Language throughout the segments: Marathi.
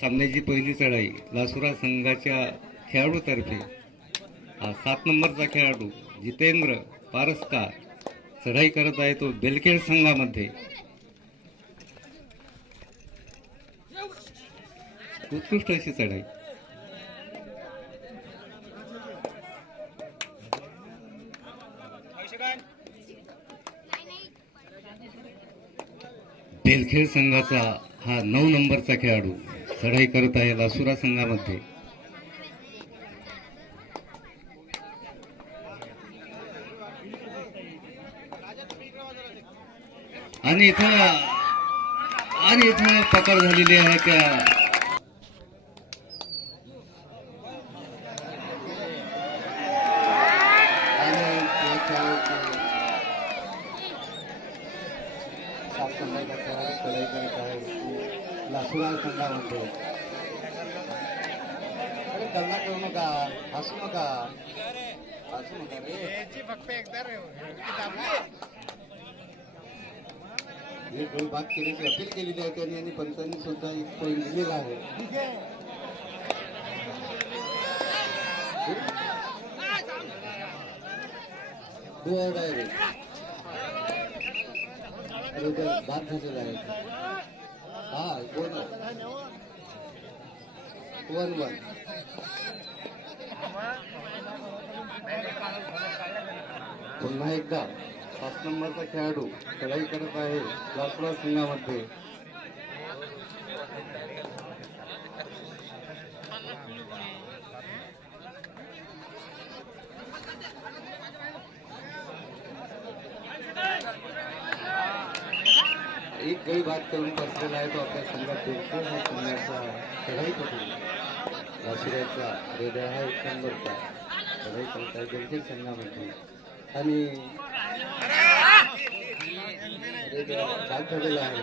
सामन्याची पहिली चढाई लासुरा संघाच्या खेळाडूतर्फे 7 नंबरचा खेळाडू जितेंद्र पारसकार चढाई करत आहे तो बेलखेड संघामध्ये. उत्कृष्ट अशी चढाई. बेलखेड संघाचा हा 9 नंबरचा खेळाडू चढाई करत आहे लासुरा संघामध्ये. आणि इथं पकड झालेली आहे त्या चढाई करत आहे लासुरा संघामध्ये. अरे कल्ला करू नका, हसू नका रे. फक्त एकदा एक गोल बाद केल्याची अपील केलेली आहे त्यांनी आणि पंचांनी सुद्धा एक पॉईंट दिलेला आहे. बाद झालेला आहे. हा 1-1. पुन्हा एकदा 5 नंबरचा खेळाडू चढाई करत आहे लासुरा संघामध्ये. एक गडी बाद करून बसलेला आहे तो आपल्या संघात दिसतो. हा संघाचा चढाई करून लासुराचा हृदय हा 1 नंबरचा चढाई करत आहे बेलखेड संघामध्ये. आणि बाद झालेला आहे.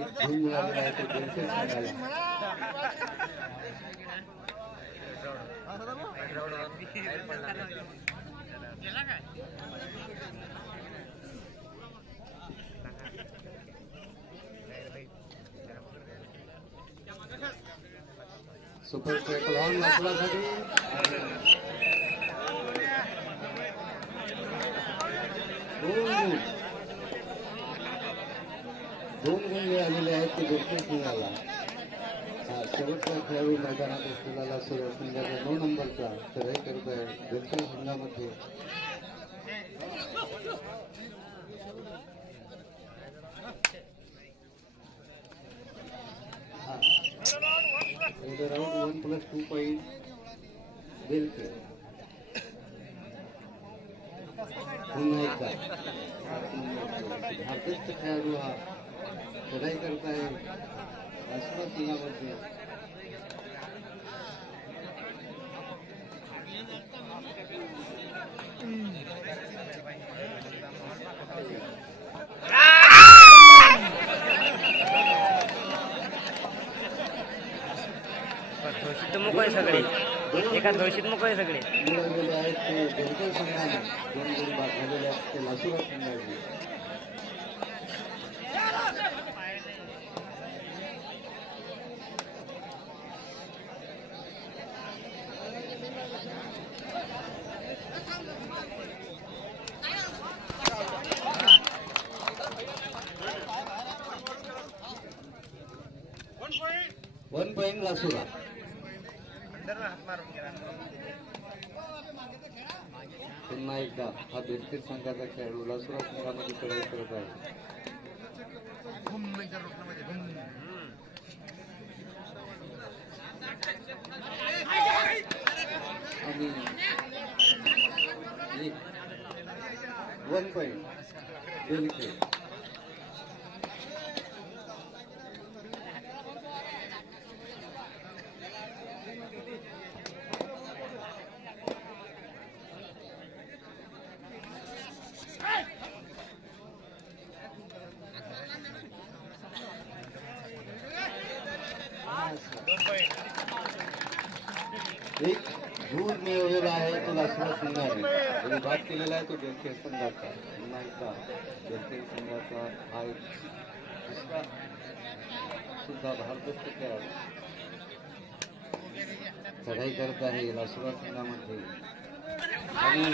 एक गुण मिळालेला आहे तो बेलखेड संघाला. सुपर ट्रॅकल ऑन लासुरासाठी दोन गुण मिळालेले आहेत ते बेलखेड संघाला. शेवटचा खेळाडू मैदानात असलेला लासुरा संघाचा 9 नंबरचा चढाई करत आहे बेलखेड संघामध्ये. Round 1+2 point Belkhed. पुन्हा एकदा भारतीय खेळाडू हा चढाई करत आहे लासुरा संघामध्ये. सगळे एका धोशीत मोकळे सगळे मिळवलेले आहेत ते बेलखेड संघाने. 2 गुण बाद झालेले आहेत ते लासुरा संघाने. One point Lasura. पुन्हा एकदा हा बेलखेड संघाचा खेळाडू लासुरा संघामध्ये चढाई करत आहे. आणि 1 पॉईंट बेलखेड. एक गुण मिळवलेला आहे तो लासुरा संघाने आणि बाद केलेला आहे तो बेलखेड संघाचा. पुन्हा एकदा बेलखेड संघाचा हा एक दुसरा सुद्धा भारतीय खेळाडू चढाई करत आहे लासुरा संघामध्ये आणि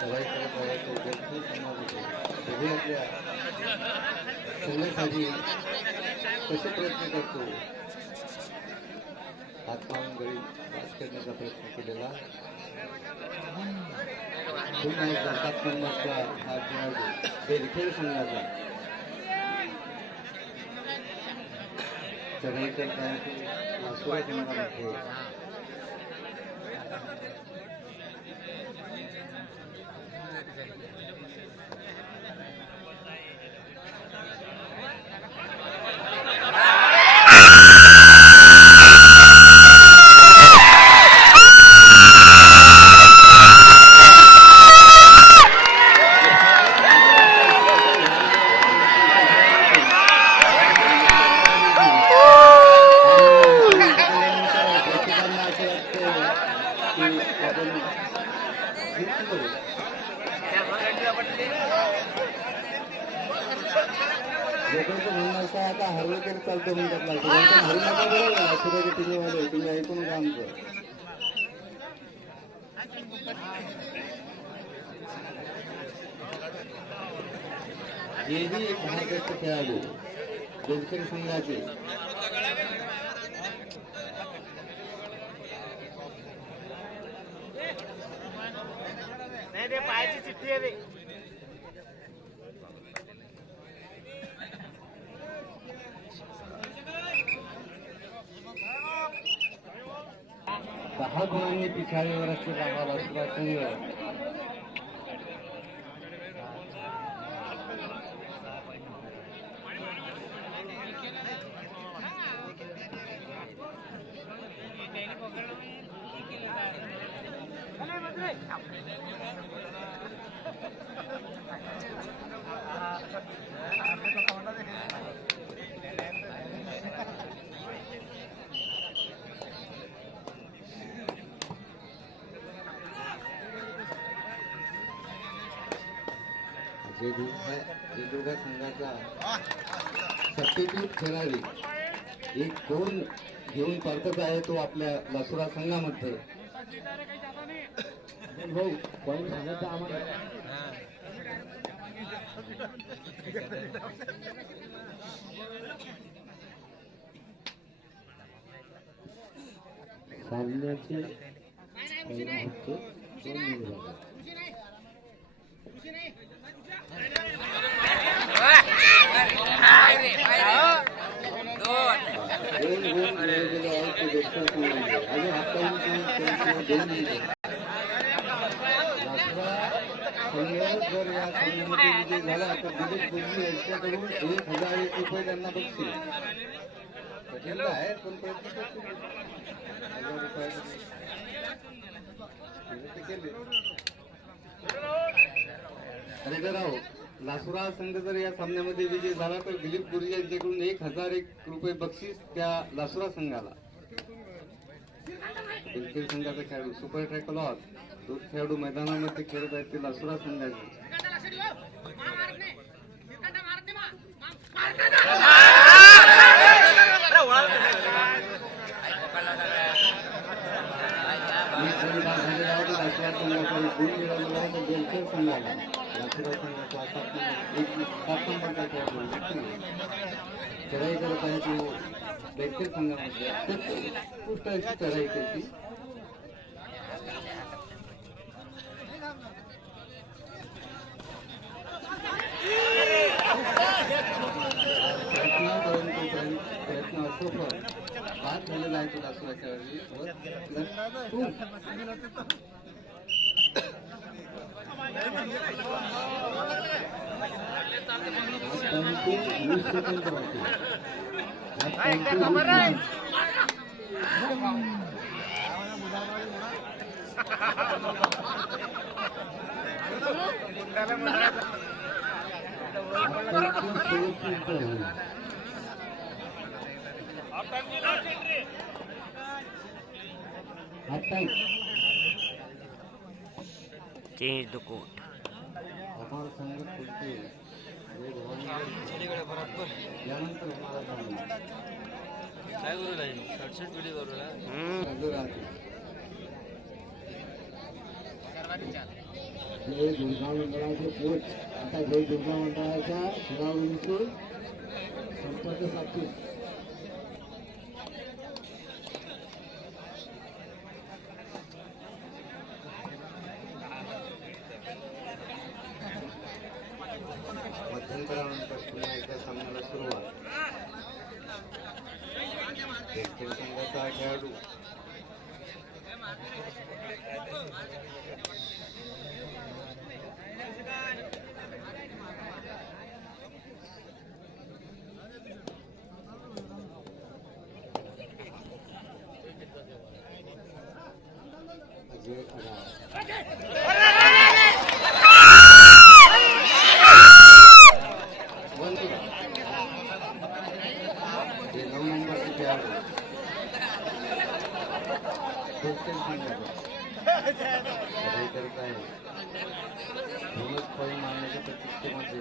चढाई करत आहे तो जगपूर संघामध्ये सगळे आपल्या संघासाठी कसे प्रयत्न करतो हात पाहून गडी पास करण्याचा प्रयत्न केलेला पुन्हा एकदा 7 नंबरचा हा खेळाडू बेलखेड संघाचा चढाई करत आहे तो लासुरा संघामध्ये लोकांचं म्हणणं असं आता हरलं तरी चालतं म्हणतात लासुरा हरू नका बरोबर लासुराच्या टीमवाले तुम्ही ऐकून का आमचं हेही एक भारताचे खेळाडू बेलखेड संघाचे पायाची चिठ्ठी आहे 10 गुणांनी पिछाडीवर असलेला हा लासुरा संघ वेगवेगळ्या संघाचा सत्तेतून खेळाडू एक गोल घेऊन परतत आहे तो आपल्या लासुरा संघामध्ये पॉईंट सांगायचं आम्हाला सामन्याचे जर या सामन्यामध्ये विजय झाला तर दिलीप बोलली यांच्याकडून 1,001 रुपये त्यांना बक्षीस कठीण आहे पण प्रयत्न अरे राव लासुरा संघ जर या सामन्यामध्ये विजय झाला तर दिलीप गुरुजी यांच्याकडून 1,001 रुपये बक्षीस त्या लासुरा संघाला. बेलखेड संघाचा खेळाडू सुपर ट्रॅकलॉर दूध खेळाडू मैदानामध्ये खेळत आहेत ते लासुरा संघाचे. बेलखेड संघाला लासुरा संघाचा 7 नंबरचा खेळाडू चढाई करत आहे तो बेलखेड संघामध्ये उत्कृष्ट अशी चढाई केली. प्रयत्न असोफर बाद झालेला आहे तो लासुरा खेळाडू. Change the coat. अमोल संघ कुलते यानंतर होणारा सामना काय करू लागेल 67 व्हिडिओ करू ना चालू राहते. जय दुर्गा मंडळाचे कोच आता जय दुर्गा मंडळाच्या खेळाडूंशी संपर्क साधतील. मध्यंतरानंतर पुन्हा एकदा सामन्याला सुरुवात. दक्षिण संघाचा खेळाडू अजय हे 9 नंबरचे खेळाडू दक्षिण संघाचा लढाई करत आहे. दोनच फळी मारण्याच्या प्रतीक्षेमध्ये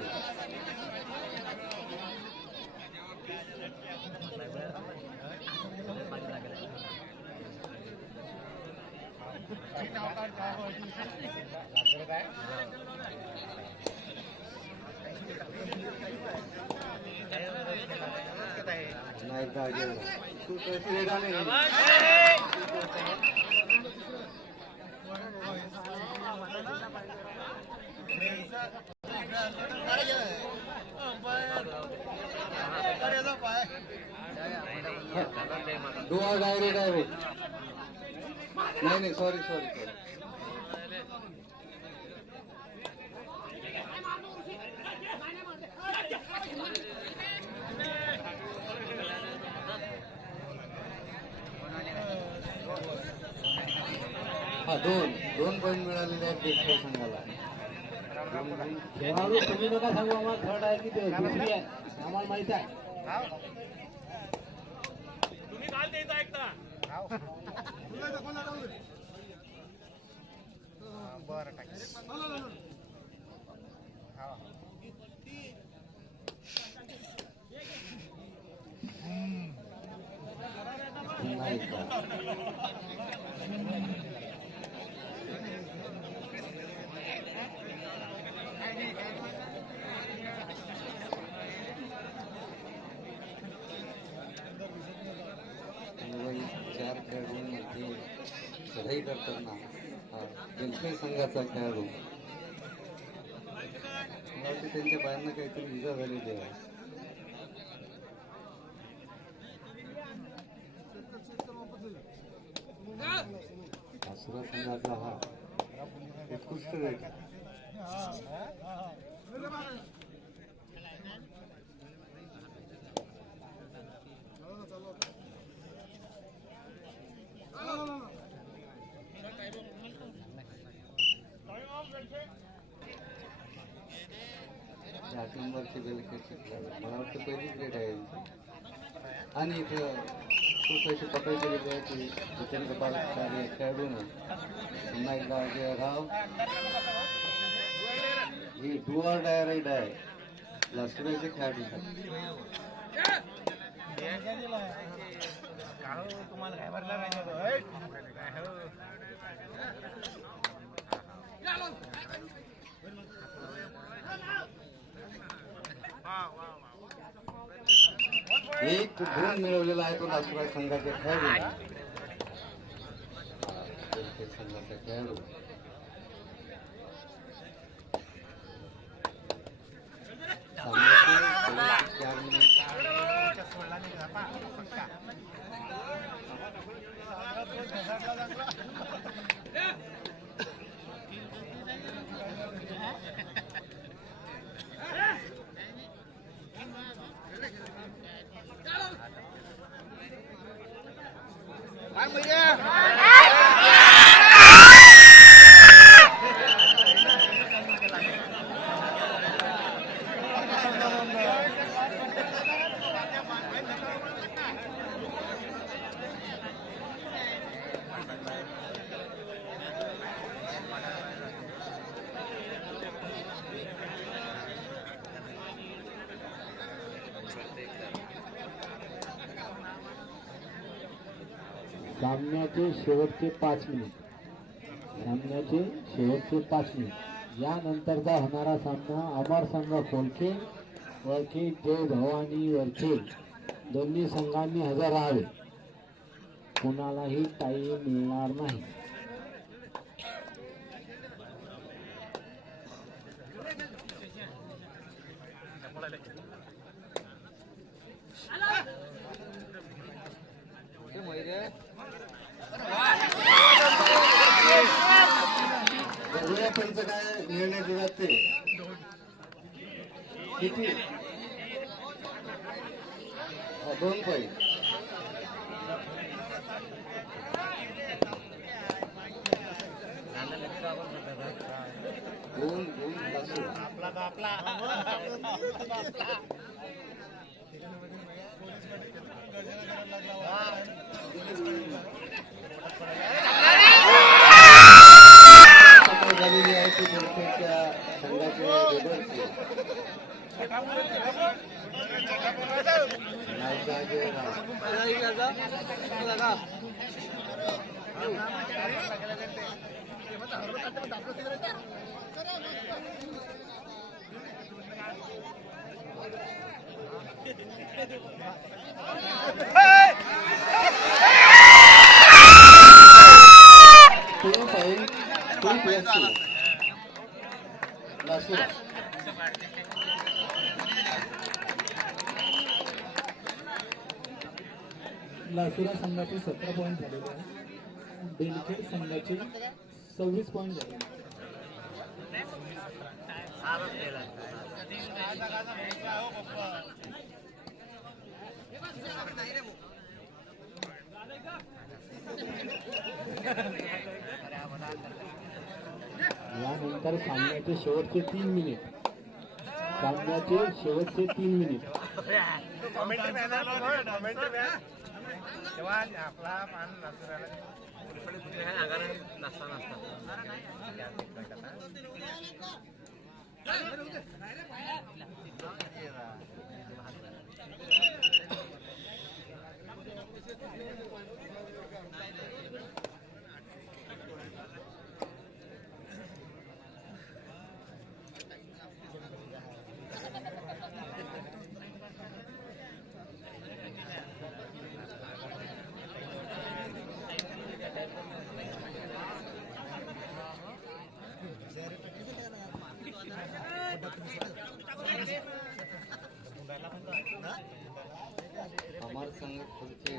नाही का तू कशी रेडा नाही डोआ डायरेक्ट नाही सॉरी हा दोन पॉईंट मिळालेले आहेत दक्षिण संघाला. खेळाडू तुम्ही नका सांगू आम्हाला थर्ड आहे की ते दुसरी आहे आम्हाला माहित आहे. नाही का चार खेळाडूंमध्ये लढाई करताना हा दक्षिण संघाचा खेळाडू मला वाटतं त्यांच्या बायांना काहीतरी इजा झालेली आहे. आसुरा संघाचा हा उत्कृष्ट रेट आठ नंबरचे बेलखेडचे खेळाडू मला वाटतं पहिली ग्रेड आहे आणि इथं खूप अशी पकड केलेली आहे की जितेंद्र पालकर या खेळाडूनं पुन्हा एकदा अजय राव ही डू ऑर डाय राईड आहे लास्टचे खेळाडूसाठी. एक गुण मिळवलेला आहे तो नागपूर संघाच्या खेळाडू संघाचा खेळाडू सामन्याचे शेवटचे 5 मिनिट. सामन्याचे शेवटचे 5 मिनिट. यानंतरचा होणारा सामना अमरसंघ खोलके वरखे जय भवानी वरखे दोन्ही संघांनी हजर राहावे. कोणालाही टाईम मिळणार नाही. बघूया पंच काय निर्णय दिला ते किती 2 पॉईंट. दोन झालेली आहे की जनतेच्या संघाचे लासुरा संघाचे 17 पॉईंट झालेले आहे. बेलखेड संघाचे 26 पॉईंट झाले. यानंतर सामन्याचे शेवटचे 3 मिनिट. सामन्याचे शेवटचे 3 मिनिट. अमरसंघ खोलके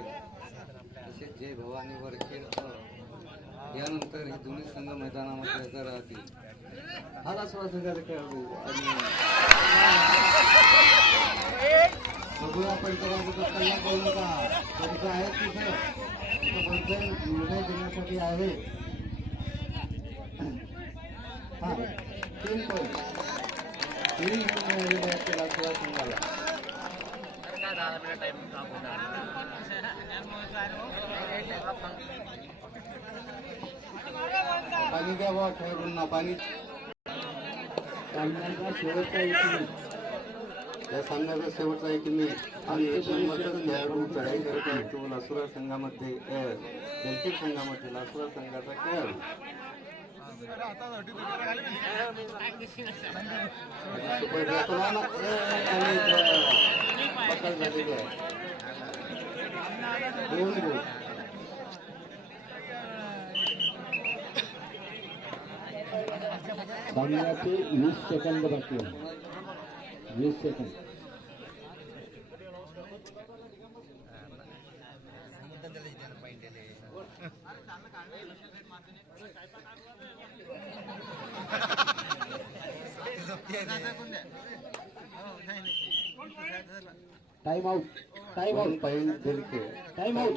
तसेच जय भवानी वरखेड यानंतर हे दोन्ही संघ मैदानामध्ये हजर राहतील. हा लासुरा संघाचे खेळाडू आणि बघूया आपण कल्ला करू नका. त्यांचं आहे तिथं निर्णय देण्यासाठी आहे. हा 3 पॉईंट 3 मिळालेले आहेत त्या लासुरा संघाला. पाणी द्या बा खेळाडूंना पाणी. सामन्याचा शेवटचा 1 मिनिट. या सामन्याचा शेवटचा 1 मिनिट आणि खेळाडू चढाई करत आहे तो लासुरा संघामध्ये बेलखेड संघामध्ये लासुरा संघाचा खेळाडू पकड झालेली आहे. 2 गोल. सामन्याचे 20 सेकंद बाकी आहे. 20 second. Time out. Time out. Point Belkhed. Time out.